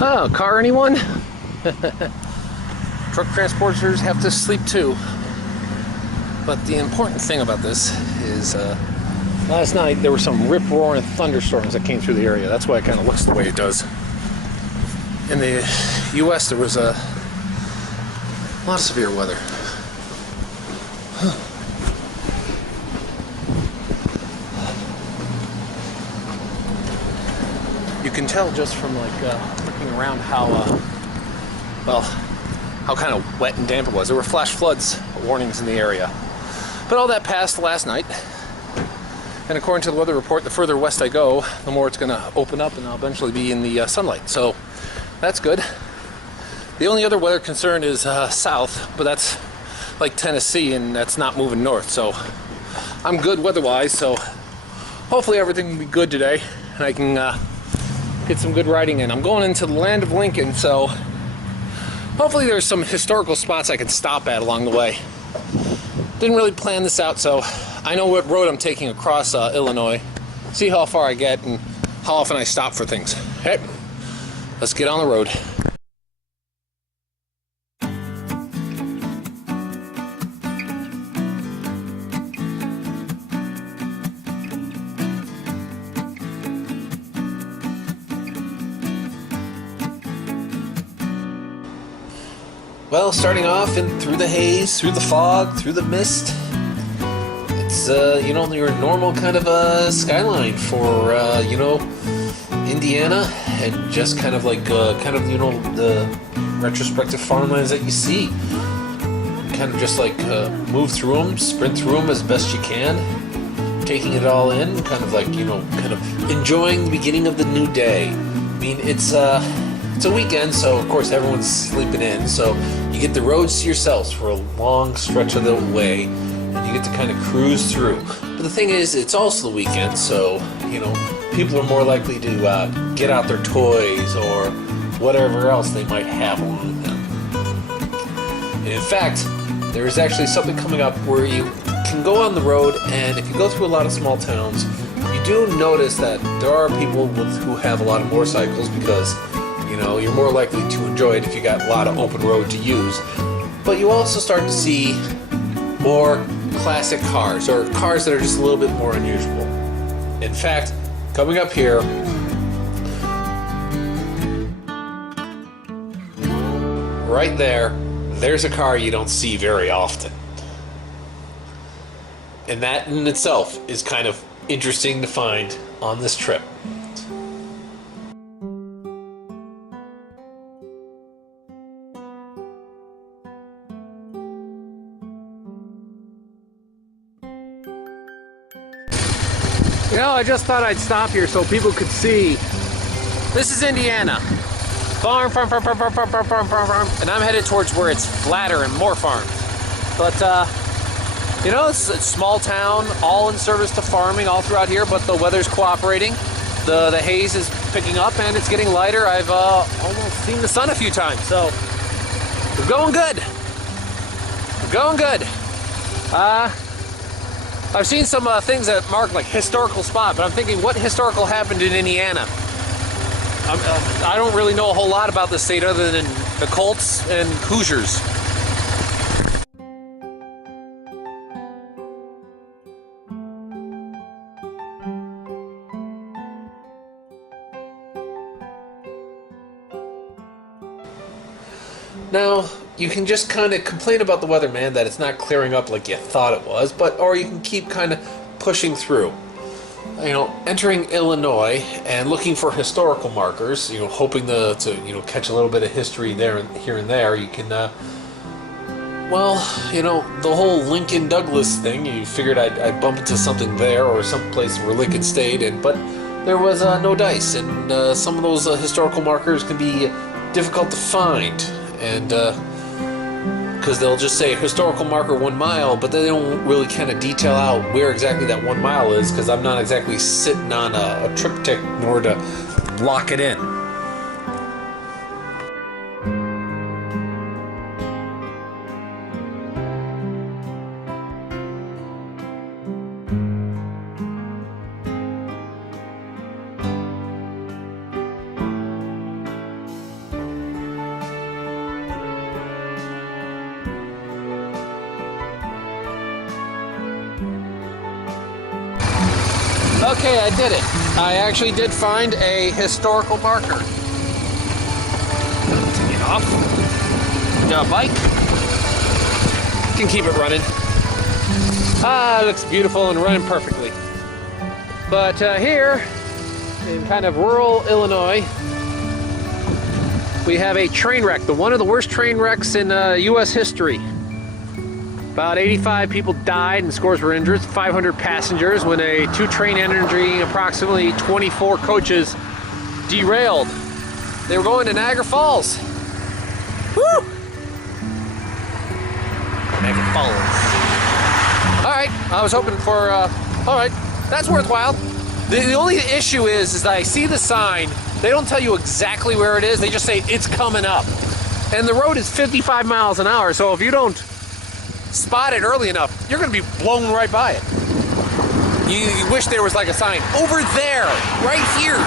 Oh, car anyone? Truck transporters have to sleep too. But the important thing about this is last night there were some rip-roaring thunderstorms that came through the area. That's why it kind of looks the way it does. In the US there was a lot of severe weather. You can tell just from looking around how kind of wet and damp it was. There were flash floods warnings in the area. But all that passed last night. And according to the weather report, the further west I go, the more it's going to open up and I'll eventually be in the sunlight. So that's good. The only other weather concern is south, but that's like Tennessee and that's not moving north. So I'm good weather-wise, so hopefully everything will be good today and I can get some good riding in. I'm going into the land of Lincoln, so hopefully there's some historical spots I can stop at along the way. Didn't really plan this out, so I know what road I'm taking across Illinois. See how far I get and how often I stop for things. Okay, let's get on the road. Well, starting off and through the haze, through the fog, through the mist, it's your normal kind of skyline for Indiana, and just kind of the retrospective farmlands that you see. Kind of just move through them, sprint through them as best you can, taking it all in, kind of enjoying the beginning of the new day. I mean, it's a weekend, so of course everyone's sleeping in, so you get the roads to yourselves for a long stretch of the way, and you get to kind of cruise through. But the thing is, it's also the weekend, so people are more likely to get out their toys or whatever else they might have along with them. And in fact, there is actually something coming up where you can go on the road, and if you go through a lot of small towns, you do notice that there are people who have a lot of motorcycles, because you're more likely to enjoy it if you got a lot of open road to use. But you also start to see more classic cars, or cars that are just a little bit more unusual. In fact, coming up here, right there's a car you don't see very often. And that in itself is kind of interesting to find on this trip. I just thought I'd stop here so people could see. This is Indiana. Farm, and I'm headed towards where it's flatter and more farms. But, it's a small town, all in service to farming all throughout here, but the weather's cooperating. The haze is picking up and it's getting lighter. I've almost seen the sun a few times, so we're going good. We're going good. I've seen some things that mark historical spot, but I'm thinking, what historical happened in Indiana? I don't really know a whole lot about the state other than the Colts and Hoosiers. Now, you can just kind of complain about the weather, man, that it's not clearing up like you thought it was, or you can keep kind of pushing through. Entering Illinois and looking for historical markers, hoping to catch a little bit of history there and here and there. You can, the whole Lincoln Douglas thing, you figured I'd bump into something there or someplace where Lincoln stayed, but there was no dice, and some of those historical markers can be difficult to find. And because they'll just say historical marker 1 mile, but they don't really kind of detail out where exactly that 1 mile is, because I'm not exactly sitting on a triptych in order to lock it in. Okay, I did it. I actually did find a historical marker. Take it off. Got a bike. Can keep it running. Ah, it looks beautiful and running perfectly. But here, in kind of rural Illinois, we have a train wreck, one of the worst train wrecks in U.S. history. About 85 people died and scores were injured, 500 passengers when a two-train entering approximately 24 coaches derailed. They were going to Niagara Falls. Woo! Niagara Falls. All right, I was hoping for, all right, that's worthwhile. The only issue is I see the sign. They don't tell you exactly where it is. They just say it's coming up. And the road is 55 miles an hour, so if you don't spot it early enough, you're going to be blown right by it. You wish there was like a sign over there, right here.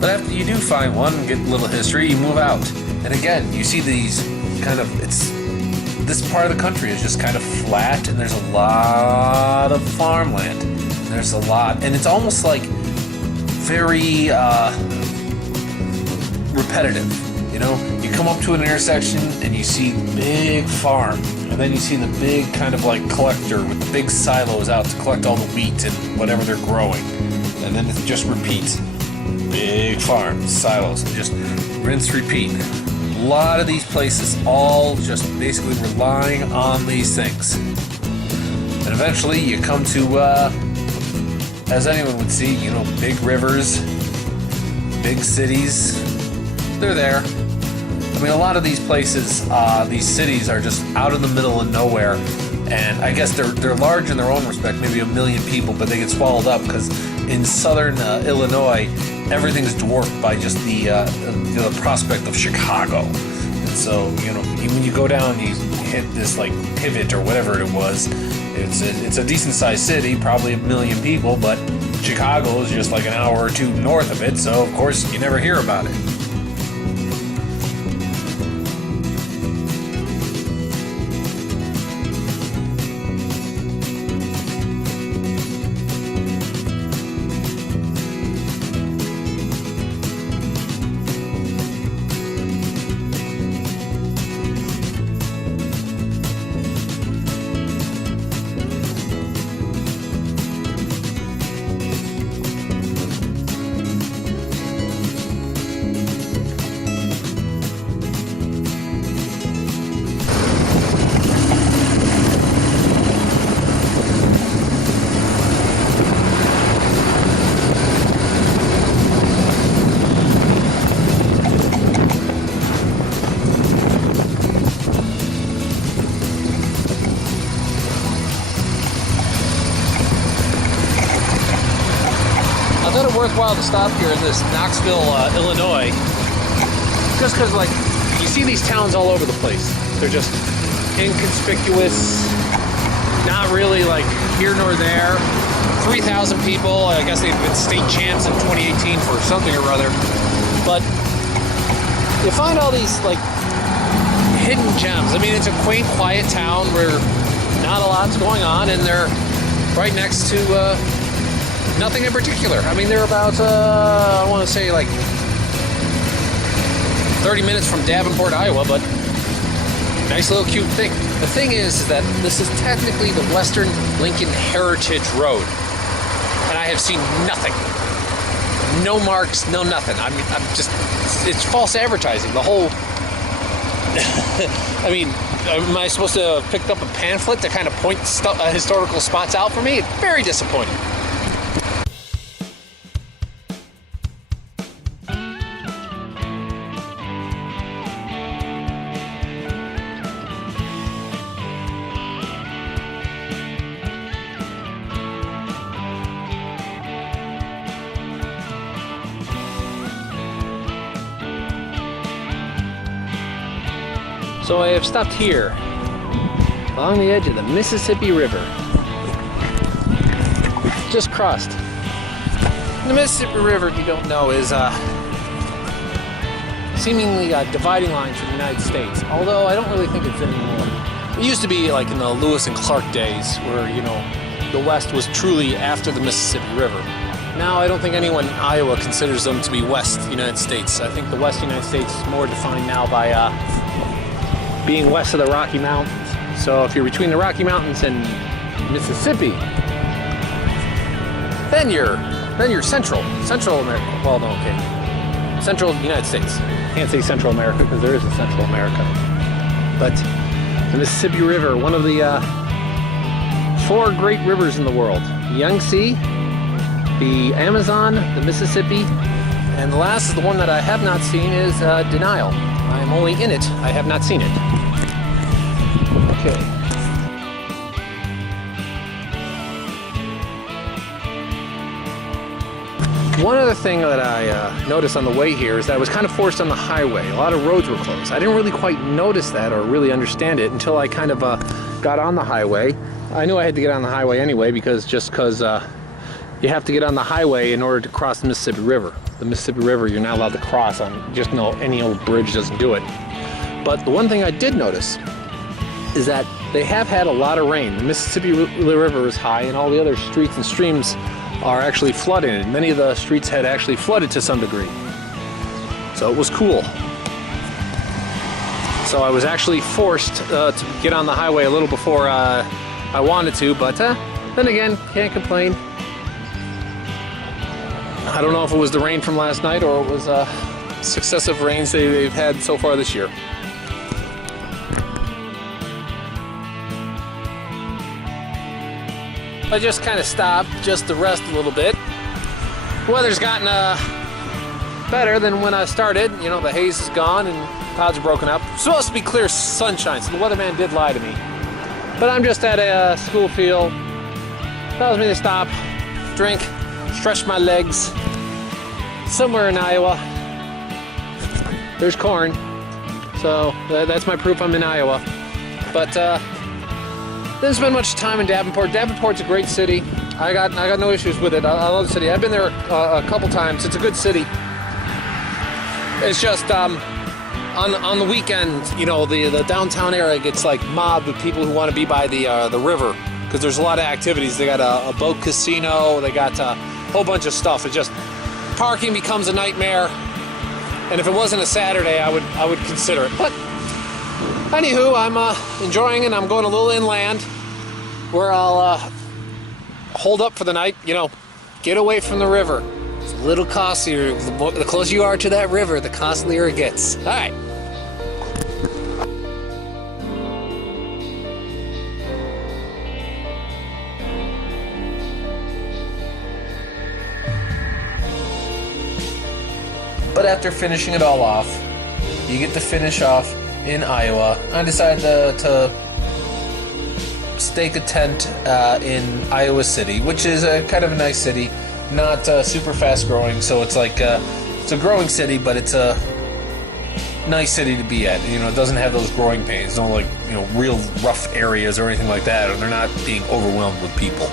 But after you do find one, get a little history, you move out. And again, you see these kind of, this part of the country is just kind of flat, and there's a lot of farmland. There's a lot, and it's almost like very repetitive. You know, you come up to an intersection and you see big farm, and then you see the big kind of like collector with the big silos out to collect all the wheat and whatever they're growing. And then it just repeats. Big farm, silos, and just rinse, repeat. A lot of these places all just basically relying on these things. And eventually you come to, as anyone would see, you know, big rivers, big cities. They're there. I mean, a lot of these places, these cities are just out in the middle of nowhere. And I guess they're large in their own respect, maybe 1 million people, but they get swallowed up because in southern Illinois, everything's dwarfed by just the prospect of Chicago. And so, you know, when you go down, you hit this like pivot or whatever it was. It's a decent sized city, probably 1 million people, but Chicago is just like an hour or two north of it, so of course you never hear about it. Worthwhile to stop here in this Knoxville, Illinois, just because, like, you see these towns all over the place. They're just inconspicuous, not really like here nor there. 3,000 people. I guess they've been state champs in 2018 for something or other. But you find all these like hidden gems. I mean, it's a quaint, quiet town where not a lot's going on, and they're right next to nothing in particular. I mean, they're about, I want to say like 30 minutes from Davenport, Iowa, but nice little cute thing. The thing is that this is technically the Western Lincoln Heritage Road, and I have seen nothing. No marks, no nothing. I mean, it's false advertising. The whole, I mean, am I supposed to have picked up a pamphlet to kind of point historical spots out for me? Very disappointing. So I have stopped here along the edge of the Mississippi River. Just crossed. The Mississippi River, if you don't know, is seemingly a dividing line for the United States, although I don't really think it's anymore. It used to be like in the Lewis and Clark days where, you know, the West was truly after the Mississippi River. Now I don't think anyone in Iowa considers them to be West United States. I think the West United States is more defined now by being west of the Rocky Mountains. So if you're between the Rocky Mountains and Mississippi, then you're Central America. Well, no, okay. Central United States. Can't say Central America because there is a Central America. But the Mississippi River, one of the 4 great rivers in the world. The Yangtze, the Amazon, the Mississippi, and the last is the one that I have not seen is Denial. I am only in it, I have not seen it. Okay. One other thing that I noticed on the way here is that I was kind of forced on the highway. A lot of roads were closed. I didn't really quite notice that or really understand it until I kind of got on the highway. I knew I had to get on the highway anyway because you have to get on the highway in order to cross the Mississippi River. The Mississippi River you're not allowed to cross on just any old bridge doesn't do it. But the one thing I did notice is that they have had a lot of rain. The Mississippi River is high and all the other streets and streams are actually flooded, and many of the streets had actually flooded to some degree. So it was cool. So I was actually forced to get on the highway a little before I wanted to, but then again, can't complain. I don't know if it was the rain from last night or it was successive rains they've had so far this year. I just kind of stopped just to rest a little bit. The weather's gotten better than when I started. You know, the haze is gone and clouds are broken up. It's supposed to be clear sunshine, so the weatherman did lie to me. But I'm just at a school field. Tells me to stop, drink, stretch my legs. Somewhere in Iowa, there's corn. So that's my proof I'm in Iowa. But didn't spend much time in Davenport. Davenport's a great city. I got no issues with it. I love the city. I've been there a couple times. It's a good city. It's just on the weekend, you know, the downtown area gets like mobbed with people who want to be by the river because there's a lot of activities. They got a boat casino. They got a whole bunch of stuff. It just parking becomes a nightmare. And if it wasn't a Saturday, I would consider it. But anywho, I'm enjoying it. I'm going a little inland where I'll hold up for the night, you know, get away from the river. It's a little costlier. The closer you are to that river, the costlier it gets. All right. But after finishing it all off, you get to finish off in Iowa. I decided to stake a tent in Iowa City, which is a kind of a nice city, not super fast growing. So it's like it's a growing city, but it's a nice city to be at. You know, it doesn't have those growing pains, no like, you know, real rough areas or anything like that, or they're not being overwhelmed with people.